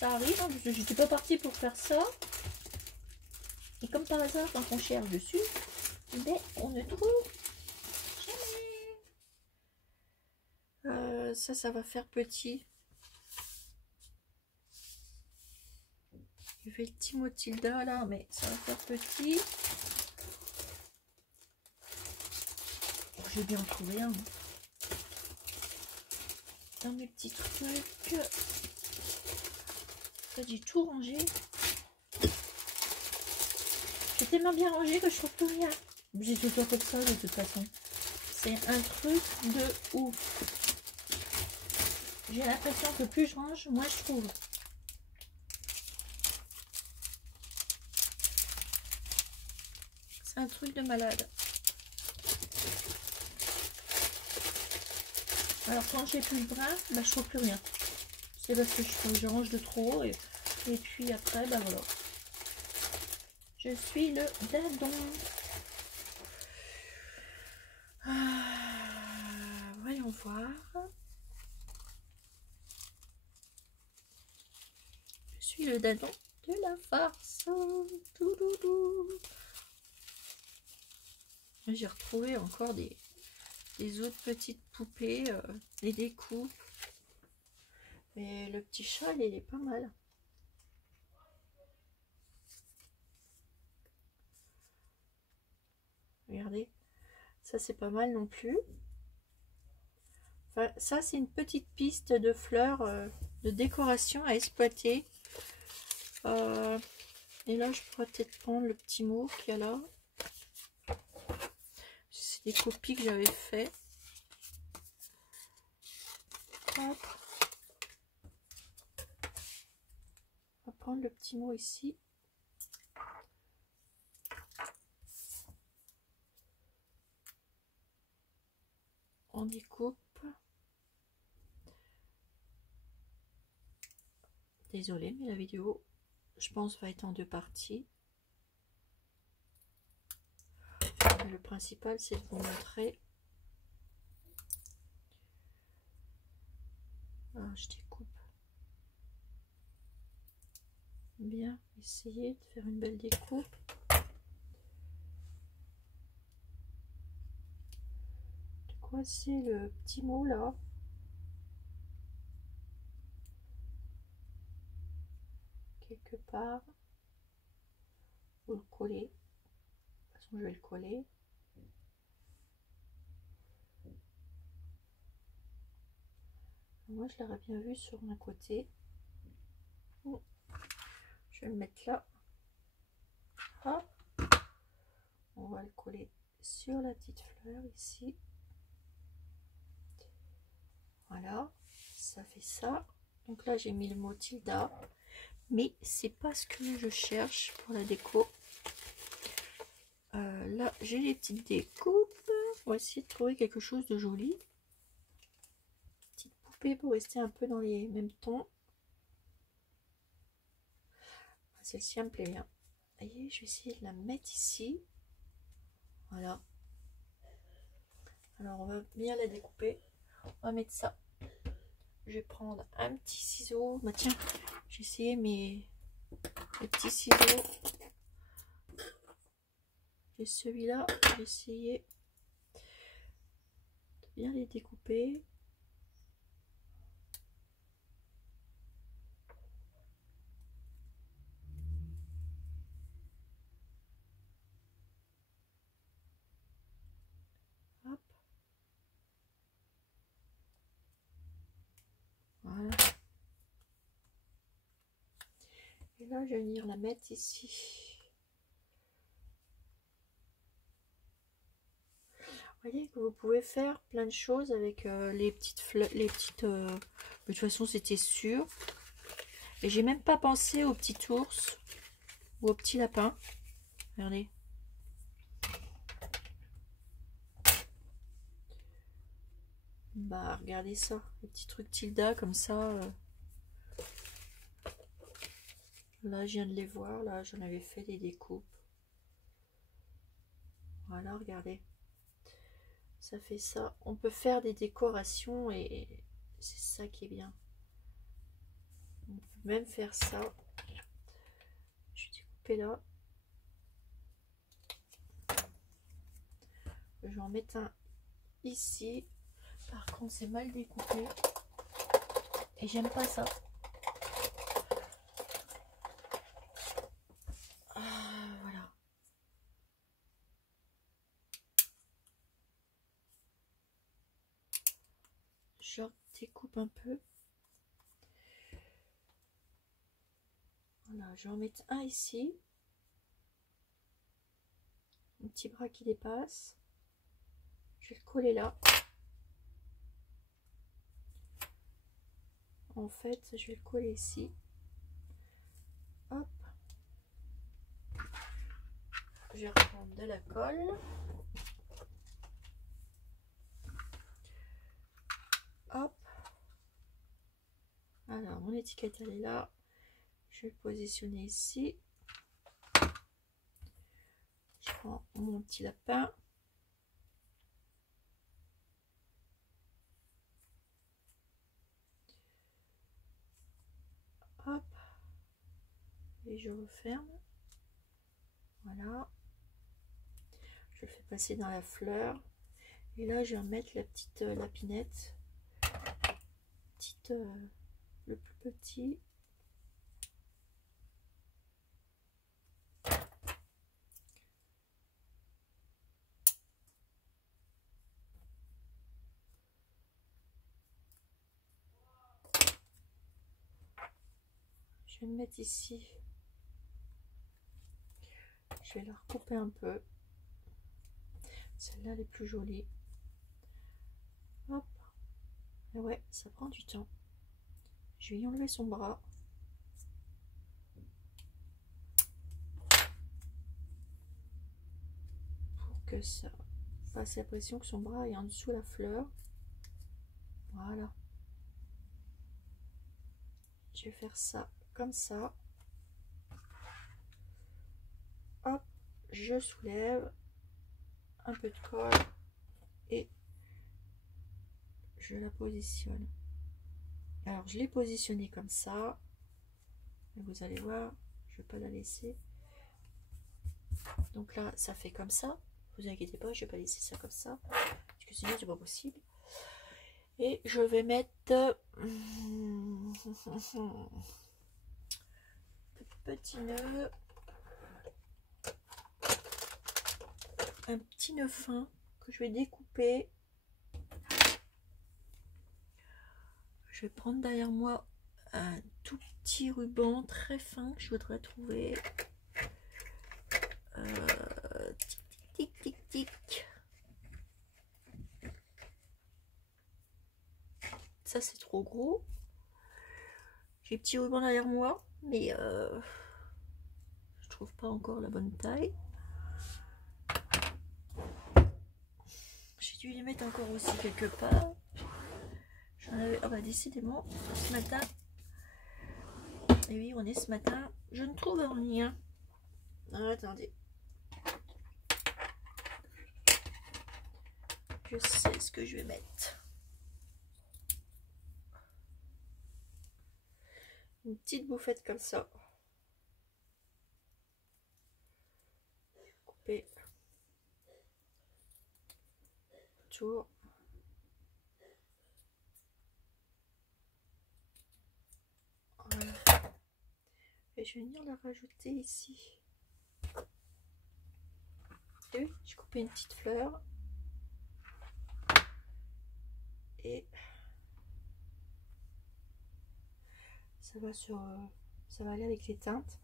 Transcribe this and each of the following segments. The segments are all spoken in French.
ça arrive, hein, parce que j'étais pas partie pour faire ça. Et comme par hasard, quand on cherche dessus, ben, on ne trouve jamais. Ça va faire petit. Il fait le petit Motilda là, mais ça va faire petit. J'ai bien trouvé un. Dans mes petits trucs. Ça, j'ai tout rangé. J'ai tellement bien rangé que je trouve plus rien. J'ai tout le temps comme ça de toute façon. C'est un truc de ouf. J'ai l'impression que plus je range, moins je trouve. C'est un truc de malade. Alors quand j'ai plus le brin, bah, je trouve plus rien. C'est parce que je range de trop et puis après, bah voilà. Je suis le dindon. Voyons voir. Je suis le dindon de la farce. J'ai retrouvé encore des autres petites poupées, les découpes. Mais le petit chat, il est pas mal. Regardez, ça c'est pas mal non plus. Enfin, ça c'est une petite piste de fleurs de décoration à exploiter. Et là, je pourrais peut-être prendre le petit mot qu'il y a là. C'est des copies que j'avais fait. Hop. On va prendre le petit mot ici. On découpe. Désolée, mais la vidéo, je pense, va être en deux parties. Le principal, c'est de vous montrer. Alors, je découpe. Bien, essayer de faire une belle découpe. De quoi c'est le petit mot là? Quelque part. Vous le coller. De toute façon, je vais le coller. Moi, je l'aurais bien vu sur un côté. Je vais le mettre là. Hop. On va le coller sur la petite fleur ici. Voilà, ça fait ça. Donc là, j'ai mis le mot Tilda, mais c'est pas ce que je cherche pour la déco. Là, j'ai les petites découpes. On va essayer de trouver quelque chose de joli. Petite poupée pour rester un peu dans les mêmes tons. Celle-ci elle me plaît bien. Vous voyez, je vais essayer de la mettre ici. Voilà. Alors, on va bien la découper. On va mettre ça. Je vais prendre un petit ciseau. Bah tiens, j'ai essayé mes petits ciseaux. Et celui-là, j'ai essayé de bien les découper. Hop. Voilà. Et là, je vais venir la mettre ici. Vous voyez que vous pouvez faire plein de choses avec les petites fleurs, les petites. De toute façon, c'était sûr. Et j'ai même pas pensé aux petits ours ou aux petits lapins. Regardez. Bah, regardez ça, les petits trucs Tilda comme ça. Là, je viens de les voir. Là, j'en avais fait des découpes. Voilà, regardez. Ça fait ça. On peut faire des décorations et c'est ça qui est bien. On peut même faire ça. Je vais découper là. Je vais en mettre un ici. Par contre, c'est mal découpé. Et j'aime pas ça. Ah, voilà. Je découpe un peu. Voilà, je vais en mettre un ici. Un petit bras qui dépasse. Je vais le coller là. En fait, je vais le coller ici. Hop. Je vais reprendre de la colle. Hop. Alors, mon étiquette, elle est là. Je vais le positionner ici. Je prends mon petit lapin. Hop. Et je referme. Voilà. Je le fais passer dans la fleur. Et là, je vais mettre la petite lapinette. Le plus petit. Je vais le mettre ici. Je vais la recouper un peu. Celle-là, elle est plus jolie. Hop. Et ouais, ça prend du temps. Je vais y enlever son bras. Pour que ça fasse l'impression que son bras est en dessous de la fleur. Voilà. Je vais faire ça comme ça. Hop, je soulève un peu de colle et je la positionne. Alors je l'ai positionnée comme ça. Et vous allez voir, je ne vais pas la laisser. Donc là, ça fait comme ça. Vous inquiétez pas, je ne vais pas laisser ça comme ça. Parce que sinon, c'est pas possible. Et je vais mettre petit nœud. Un petit nœud fin que je vais découper. Je vais prendre derrière moi un tout petit ruban très fin que je voudrais trouver. Tic, tic, tic, tic. Ça, c'est trop gros. J'ai petit ruban derrière moi, mais je trouve pas encore la bonne taille. J'ai dû les mettre encore aussi quelque part. J'en avais. Ah bah décidément, ce matin. Et oui, on est ce matin. Je ne trouve rien. Ah, attendez. Je sais ce que je vais mettre. Une petite bouffette comme ça. Couper autour. Voilà. Et je vais venir la rajouter ici. Et oui, j'ai coupé une petite fleur. Et ça va aller avec les teintes.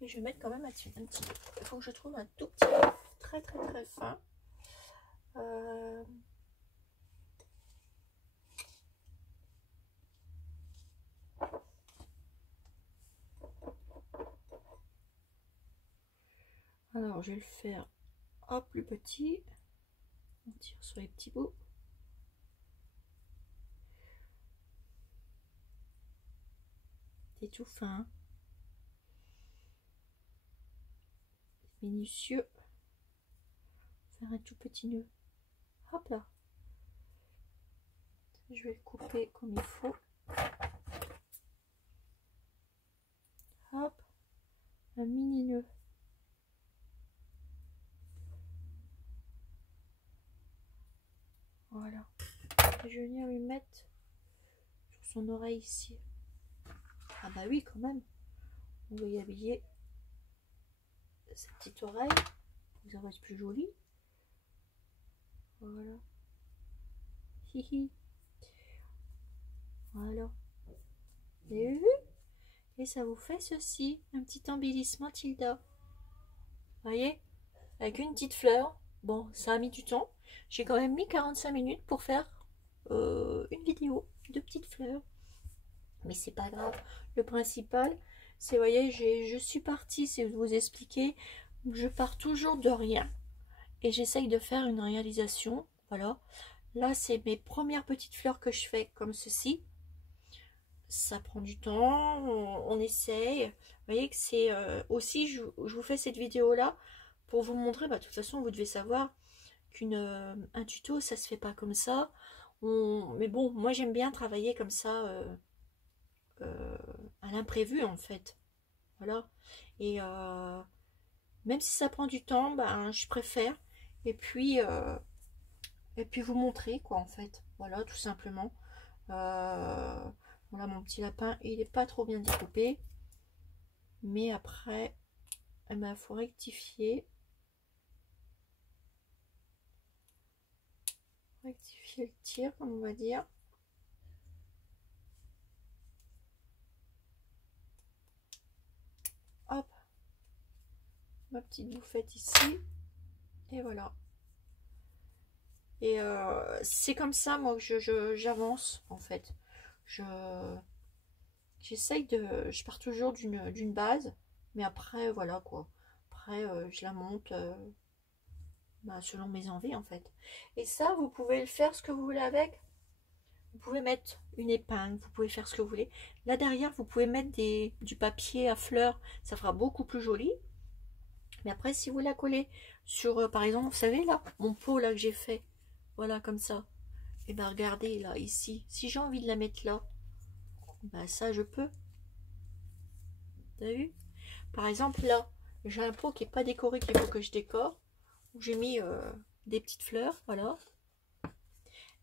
Et je vais mettre quand même un petit peu. Il faut que je trouve un tout petit peu très très très fin. Alors je vais le faire hop plus petit. On tire sur les petits bouts. C'est tout fin. Minutieux. Faire un tout petit nœud. Hop là. Je vais le couper comme il faut. je vais venir lui mettre sur son oreille ici. Ah bah oui, quand même. On va y habiller sa petite oreille. Ça va être plus joli. Voilà. Hihi. Voilà. Vous avez vu? Et ça vous fait ceci. Un petit embellissement Tilda. Vous voyez? Avec une petite fleur. Bon, ça a mis du temps. J'ai quand même mis 45 minutes pour faire une vidéo de petites fleurs. Mais c'est pas grave. Le principal, c'est, vous voyez, je suis partie, c'est de vous expliquer. Je pars toujours de rien. Et j'essaye de faire une réalisation. Voilà. Là, c'est mes premières petites fleurs que je fais comme ceci. Ça prend du temps, on essaye. Vous voyez que c'est aussi, je vous fais cette vidéo-là pour vous montrer, bah, de toute façon, vous devez savoir qu'un tuto, ça se fait pas comme ça. Mais bon, moi, j'aime bien travailler comme ça à l'imprévu, en fait. Voilà. Et même si ça prend du temps, bah, je préfère. Et puis vous montrer, quoi, en fait. Voilà, tout simplement. Voilà, mon petit lapin, il n'est pas trop bien découpé. Mais après, eh ben, faut rectifier. Rectifier le tir, comme on va dire. Hop. Ma petite bouffette ici. Et voilà. Et c'est comme ça, moi, que j'avance, en fait. J'essaye de... Je pars toujours d'une base. Mais après, voilà, quoi. Après, je la monte bah, selon mes envies, en fait. Et ça, vous pouvez le faire ce que vous voulez avec. Vous pouvez mettre une épingle, vous pouvez faire ce que vous voulez. Là derrière, vous pouvez mettre du papier à fleurs, ça fera beaucoup plus joli. Mais après, si vous la collez sur, par exemple, vous savez là, mon pot là que j'ai fait, voilà comme ça. Et ben regardez là, ici, si j'ai envie de la mettre là, ben ça je peux. Vous avez vu? Par exemple là, j'ai un pot qui n'est pas décoré, qu'il faut que je décore, où j'ai mis des petites fleurs, voilà.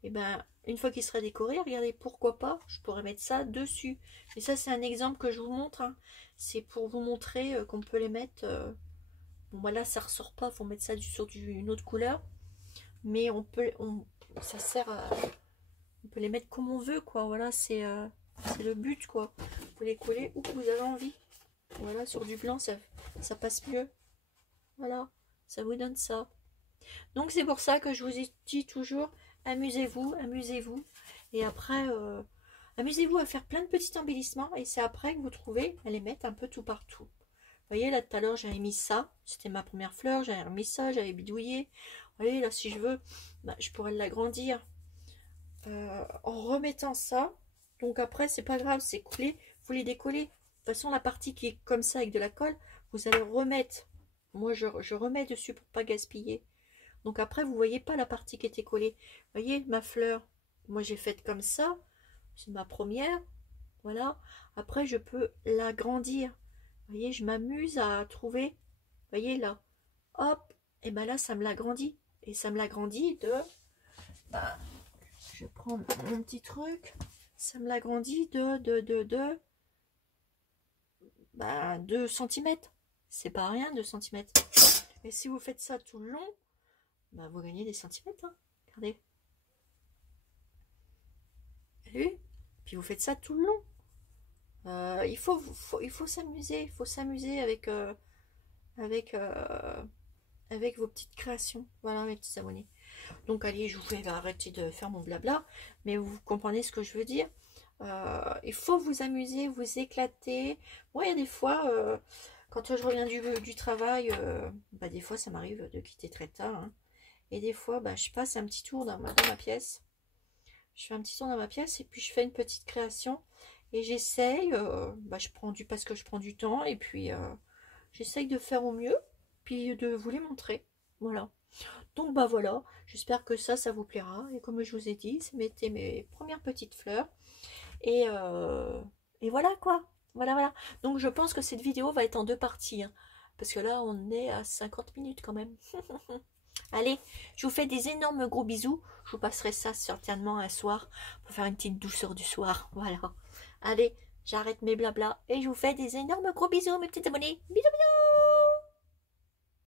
Et ben une fois qu'il sera décoré, regardez, pourquoi pas, je pourrais mettre ça dessus. Et ça, c'est un exemple que je vous montre. Hein. C'est pour vous montrer qu'on peut les mettre... bon, voilà, ça ressort pas, faut mettre ça sur une autre couleur. Mais on peut... ça sert à... On peut les mettre comme on veut, quoi. Voilà, c'est le but, quoi. Vous les coller où vous avez envie. Voilà, sur du blanc, ça passe mieux. Voilà, ça vous donne ça. Donc, c'est pour ça que je vous dis toujours... Amusez-vous, amusez-vous. Et après, amusez-vous à faire plein de petits embellissements. Et c'est après que vous trouvez à les mettre un peu tout partout. Vous voyez, là, tout à l'heure, j'avais mis ça. C'était ma première fleur. J'avais remis ça, j'avais bidouillé. Vous voyez, là, si je veux, bah, je pourrais l'agrandir en remettant ça. Donc après, c'est pas grave, c'est collé. Vous les décollez. De toute façon, la partie qui est comme ça avec de la colle, vous allez remettre. Moi, je remets dessus pour pas gaspiller. Donc après, vous voyez pas la partie qui était collée. Vous voyez, ma fleur, moi j'ai faite comme ça. C'est ma première. Voilà. Après, je peux l'agrandir. Vous voyez, je m'amuse à trouver. Vous voyez là. Hop. Et ben là, ça me l'agrandit. Et ça me l'agrandit de... Bah, je vais prendre mon petit truc. Ça me l'agrandit de 2 cm. C'est pas rien, 2 cm. Et si vous faites ça tout le long, bah, vous gagnez des centimètres, hein. Regardez. Vu? Puis vous faites ça tout le long. Il faut s'amuser. Il faut s'amuser avec, avec vos petites créations. Voilà, mes petits abonnés. Donc, allez, je vous vais arrêter de faire mon blabla. Mais vous comprenez ce que je veux dire. Il faut vous amuser, vous éclater. Moi, il y a des fois... quand je reviens du travail, bah, des fois, ça m'arrive de quitter très tard, hein. Et des fois, bah, je passe un petit tour dans ma pièce. Je fais un petit tour dans ma pièce et puis je fais une petite création. Et j'essaye, bah, parce que je prends du temps. Et puis, j'essaye de faire au mieux. Puis de vous les montrer. Voilà. Donc, bah voilà. J'espère que ça vous plaira. Et comme je vous ai dit, c'était mes premières petites fleurs. Et voilà quoi. Voilà, voilà. Donc, je pense que cette vidéo va être en 2 parties. Hein, parce que là, on est à 50 minutes quand même. Allez, je vous fais des énormes gros bisous. Je vous passerai ça certainement un soir pour faire une petite douceur du soir. Voilà. Allez, j'arrête mes blablas et je vous fais des énormes gros bisous, mes petits abonnés. Bisous, bisous.